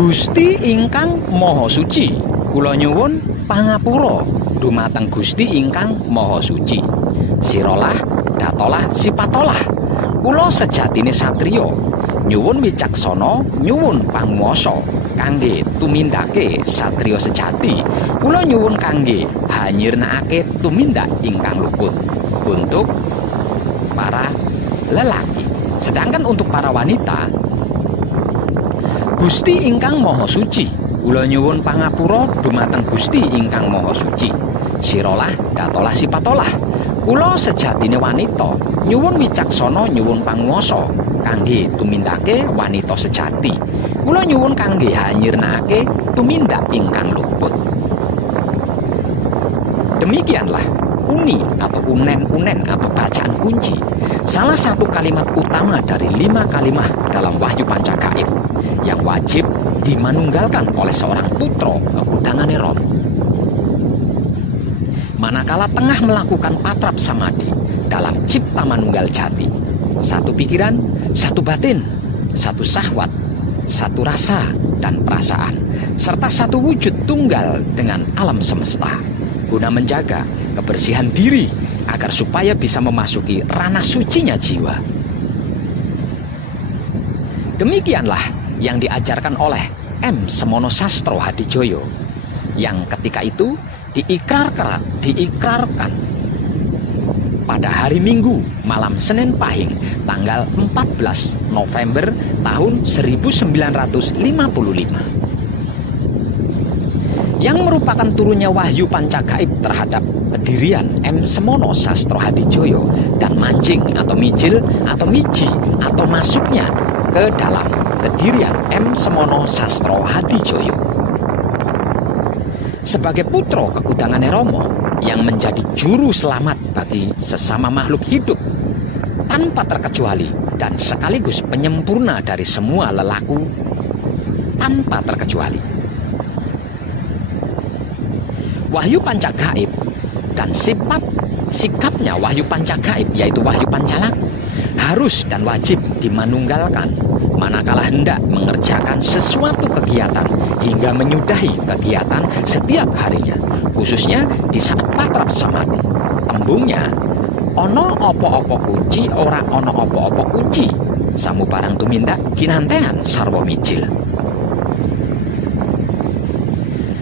Gusti ingkang Maha Suci, kula nyuwun pangapura dumateng Gusti ingkang Maha Suci. Sirolah, datolah, sipatolah. Kula sejatine satriya, nyuwun wicaksana, nyuwun panguwasa kangge tumindake satriya sejati. Kula nyuwun kangge hanyirnakake tumindak ingkang luput untuk para lelaki. Sedangkan untuk para wanita, Gusti ingkang Maha Suci, kula nyuwun pangapura dumateng Gusti ingkang Maha Suci. Sirolah, datolah, sipatolah. Kula sejatine wanita, nyuwun wicaksana, nyuwun panguwasa kangge tumindake wanita sejati. Kula nyuwun kangge hanyirnakake tumindak ingkang luput. Demikianlah uni atau unen-unen atau bacaan kunci, salah satu kalimat utama dari 5 kalimat dalam Wahyu Pancagaib yang wajib dimanunggalkan oleh seorang putra kekudangane Rama. Manakala tengah melakukan patrap samadhi dalam cipta manunggal jati, satu pikiran, satu batin, satu syahwat, satu rasa dan perasaan, serta satu wujud tunggal dengan alam semesta, guna menjaga kebersihan diri agar supaya bisa memasuki ranah sucinya jiwa. Demikianlah yang diajarkan oleh M. Semono Sastro Hadijoyo, yang ketika itu diikrarkan pada hari Minggu malam Senin Pahing tanggal 14 November tahun 1955, yang merupakan turunnya Wahyu Pancagaib terhadap pendirian M. Semono Sastro Hadijoyo dan mancing atau mijil atau miji atau masuknya ke dalam pendirian M. Semono Sastro Hadijoyo. Sebagai putra kekudangane Rama yang menjadi juru selamat bagi sesama makhluk hidup tanpa terkecuali dan sekaligus penyempurna dari semua lelaku tanpa terkecuali. Wahyu Pancagaib dan sikapnya Wahyu Pancagaib, yaitu Wahyu Pancalaku, harus dan wajib dimanunggalkan manakala hendak mengerjakan sesuatu kegiatan hingga menyudahi kegiatan setiap harinya, khususnya di saat patrap samadhi. Tembungnya, ono opo-opo kunci, ora ono opo-opo kunci, samu barang tumindak kinantenan sarwa mijil.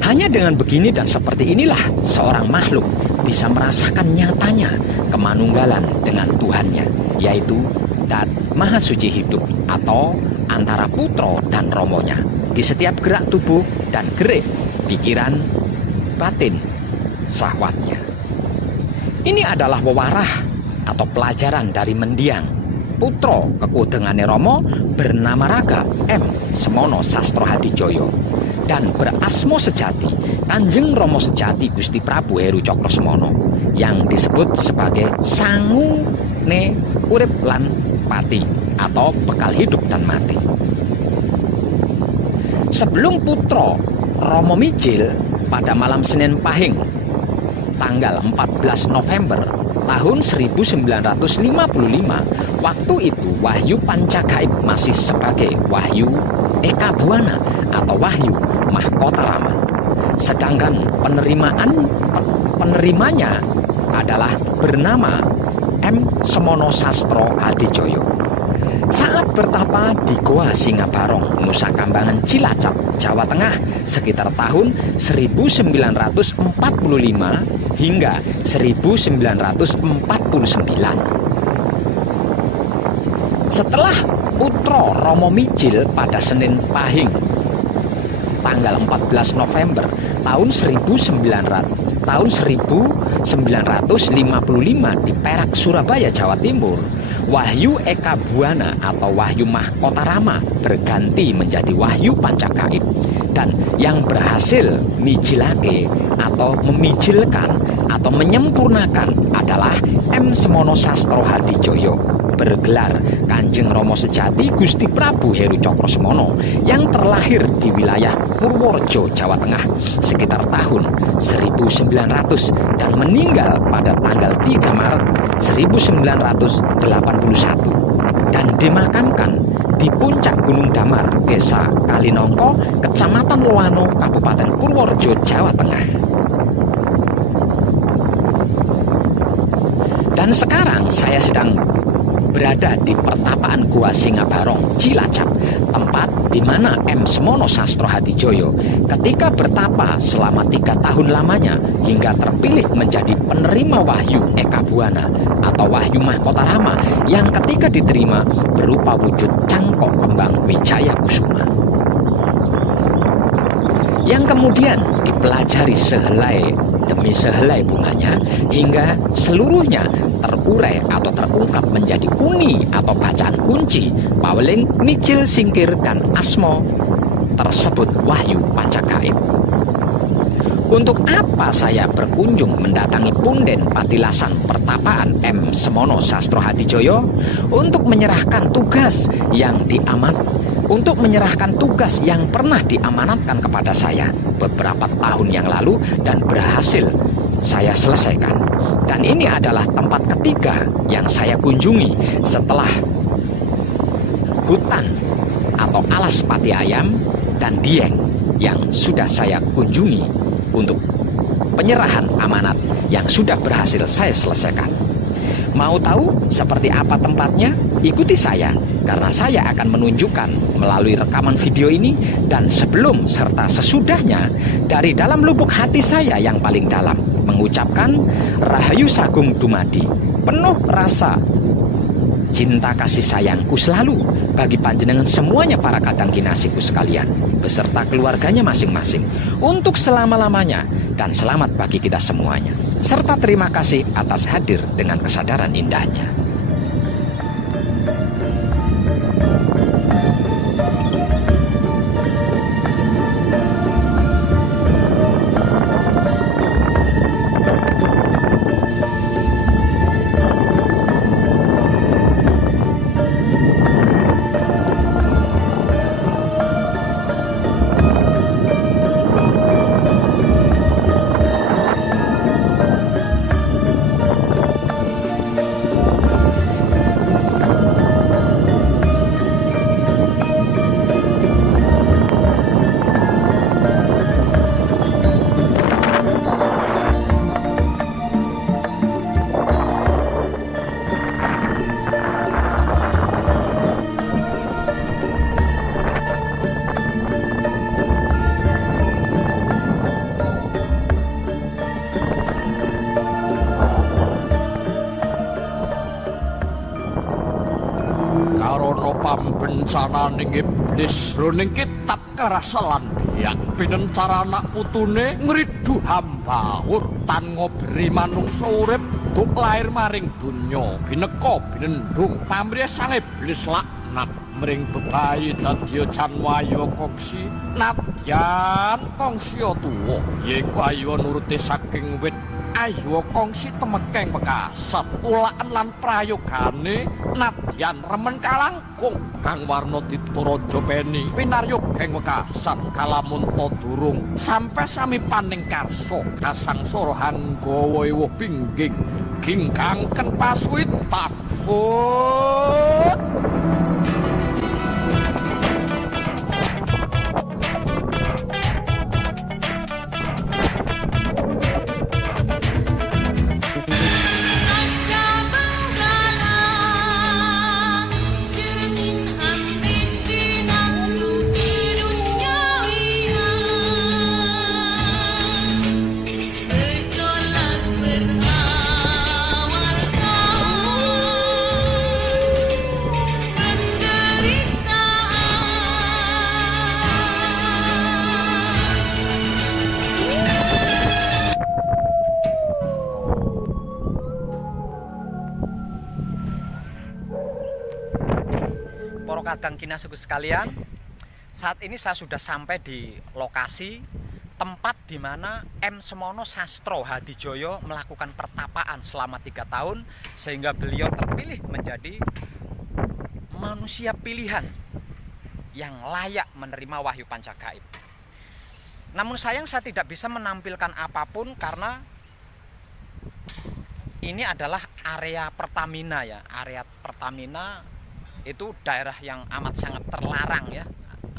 Hanya dengan begini dan seperti inilah seorang makhluk bisa merasakan nyatanya kemanunggalan dengan Tuhannya, yaitu Dat Maha Suci hidup atau antara putra dan romonya di setiap gerak tubuh dan gerik pikiran, batin, syahwatnya. Ini adalah wewarah atau pelajaran dari mendiang putra kekudangane Rama bernama Raga M. Semono Sastro Hadijoyo dan berasmo sejati Kanjeng Rama Sejati Gusti Prabu Heru Cokrosemono yang disebut sebagai Sangune Urip lan Pati atau bekal hidup dan mati. Sebelum putra Rama mijil pada malam Senin Pahing tanggal 14 November tahun 1955, waktu itu Wahyu Pancagaib masih sebagai Wahyu Eka Buana atau Wahyu Mahkota Rama. Sedangkan penerimanya adalah bernama M. Semono Sastro Hadijoyo. Saat bertapa di Goa Singabarong, Nusa Kambangan, Cilacap, Jawa Tengah sekitar tahun 1945 hingga 1949. Setelah putra Rama mijil pada Senin Pahing tanggal 14 November tahun 1955 di Perak, Surabaya, Jawa Timur, Wahyu Eka Buana atau Wahyu Mahkota Rama berganti menjadi Wahyu Pancagaib, dan yang berhasil mijilake atau memijilkan atau menyempurnakan adalah M. Semono Sastro Hadijoyo bergelar Kanjeng Rama Sejati Gusti Prabu Heru Cokrosemono yang terlahir di wilayah Purworejo, Jawa Tengah sekitar tahun 1900 dan meninggal pada tanggal 3 Maret 1981 dan dimakamkan di puncak Gunung Damar, Desa Kalinongko, Kecamatan Loano, Kabupaten Purworejo, Jawa Tengah. Dan sekarang saya sedang berada di pertapaan Gua Singabarong, Cilacap, tempat di mana M. Semono Sastro Hadijoyo ketika bertapa selama 3 tahun lamanya hingga terpilih menjadi penerima Wahyu Eka Buana atau Wahyu Mahkota Rama yang ketika diterima berupa wujud cangkok kembang Wijaya Kusuma, yang kemudian dipelajari sehelai demi sehelai bunganya hingga seluruhnya terurai atau terungkap menjadi uni atau bacaan kunci Paweling, Micil, Singkir, dan Asmo tersebut Wahyu Pancagaib. Untuk apa saya berkunjung mendatangi punden patilasan pertapaan M. Semono Sastro Hadijoyo untuk menyerahkan tugas yang pernah diamanatkan kepada saya beberapa tahun yang lalu dan berhasil saya selesaikan. Dan ini adalah tempat ketiga yang saya kunjungi setelah hutan atau alas Pati Ayam dan Dieng yang sudah saya kunjungi untuk penyerahan amanat yang sudah berhasil saya selesaikan. Mau tahu seperti apa tempatnya? Ikuti saya, karena saya akan menunjukkan melalui rekaman video ini dan sebelum serta sesudahnya dari dalam lubuk hati saya yang paling dalam mengucapkan Rahayu Sagung Dumadi, penuh rasa cinta kasih sayangku selalu bagi panjenengan semuanya para kadang kinasiku sekalian beserta keluarganya masing-masing untuk selama-lamanya, dan selamat bagi kita semuanya, serta terima kasih atas hadir dengan kesadaran indahnya. Pambencananing iblis roning kitab karasalan biak pinencara anak putune ngridu hambawur tan ngobri manungsa urip duk lair maring donya bineka binendung pamrih sang iblis laknat mring bebayi dadya Janwayu Kongsi nadyan Kongsi tuwa yaiku ayu nuruti saking wit ayu Kongsi temekeng mekasat ulaan lan prayogane nadyan remen kalangkung kang warna dituraja peni pinaryogeng wekasan kalamun ta durung sampe sami paning karsa kasangsara hanggawa ewuh pingging gingkangken pasuwitan. Para kadang kinasiku sekalian, saat ini saya sudah sampai di lokasi tempat di mana M. Semono Sastro Hadijoyo melakukan pertapaan selama 3 tahun sehingga beliau terpilih menjadi manusia pilihan yang layak menerima Wahyu Pancagaib. Namun sayang saya tidak bisa menampilkan apapun karena ini adalah area Pertamina ya, area Pertamina itu daerah yang amat sangat terlarang ya,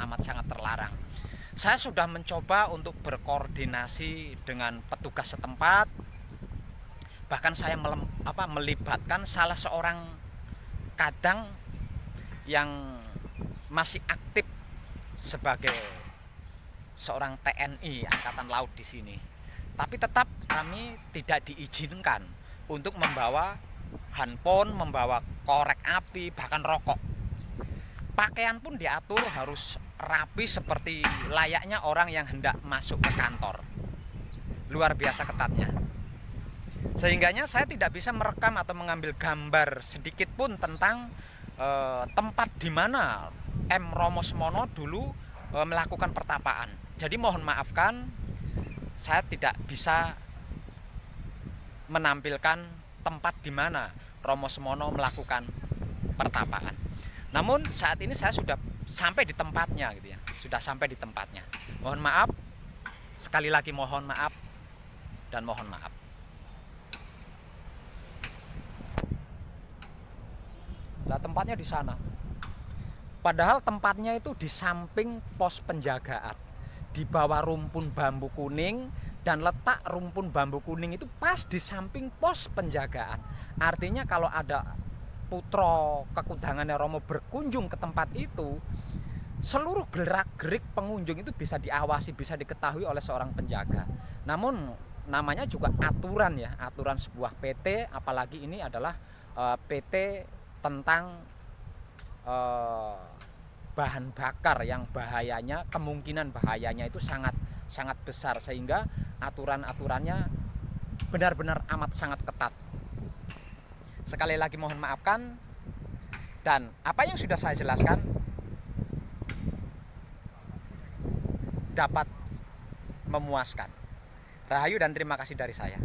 amat sangat terlarang. Saya sudah mencoba untuk berkoordinasi dengan petugas setempat, bahkan saya melibatkan salah seorang kadang yang masih aktif sebagai seorang TNI Angkatan Laut di sini. Tapi tetap kami tidak diizinkan untuk membawa handphone, membawa korek api, bahkan rokok. Pakaian pun diatur harus rapi seperti layaknya orang yang hendak masuk ke kantor. Luar biasa ketatnya. Sehingganya saya tidak bisa merekam atau mengambil gambar sedikit pun tentang tempat di mana M. Romo Semono dulu melakukan pertapaan. Jadi mohon maafkan, saya tidak bisa menampilkan tempat di mana Romo Semono melakukan pertapaan. Namun saat ini saya sudah sampai di tempatnya gitu ya. Sudah sampai di tempatnya. Mohon maaf. Sekali lagi mohon maaf dan mohon maaf. Nah, tempatnya di sana. Padahal tempatnya itu di samping pos penjagaan. Di bawah rumpun bambu kuning, dan letak rumpun bambu kuning itu pas di samping pos penjagaan. Artinya kalau ada putra kekudangannya Romo berkunjung ke tempat itu, seluruh gerak-gerik pengunjung itu bisa diawasi, bisa diketahui oleh seorang penjaga. Namun namanya juga aturan ya, aturan sebuah PT, apalagi ini adalah PT tentang bahan bakar yang bahayanya, kemungkinan bahayanya itu sangat besar, sehingga aturan-aturannya benar-benar amat sangat ketat. Sekali lagi mohon maafkan, dan apa yang sudah saya jelaskan dapat memuaskan. Rahayu dan terima kasih dari saya.